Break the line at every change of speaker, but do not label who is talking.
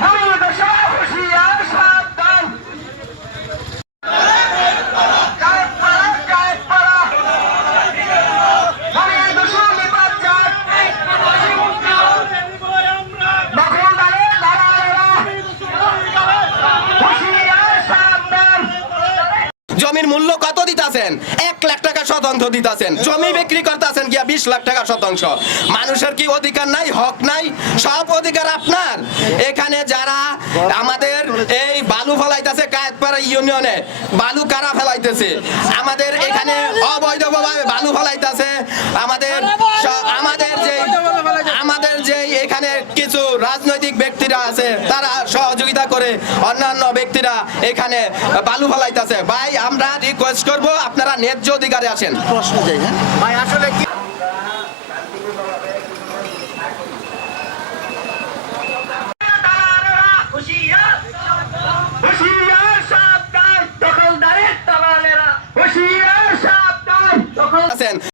আমি জমির মূল্য কত দিতাছেন? এক লাখ টাকা শতাংশ দিতাছেন। জমি বিক্রি করতেছেন গিয়া বিশ লাখ টাকা শতাংশ। মানুষের কি অধিকার নাই? হক নাই? সব অধিকার আপনার। এখানে যারা আমাদের এই বালু ফেলাইতেছে কায়েতপাড়া ইউনিয়নে, বালু কারা ফেলাইতেছে? আমাদের এখানে অবৈধভাবে বালু ফেলাইতেছে। আমাদের কিছু রাজনৈতিক ব্যক্তিরা আছে তারা সহযোগিতা করে অন্যান্য ব্যক্তিরা এখানে বালু ফলাইতেছে। ভাই আমরা রিকোয়েস্ট করব আপনারা ন্যায্য অধিকারে আসেন।
হ্যাঁ? ভাই আসলে কি আছেন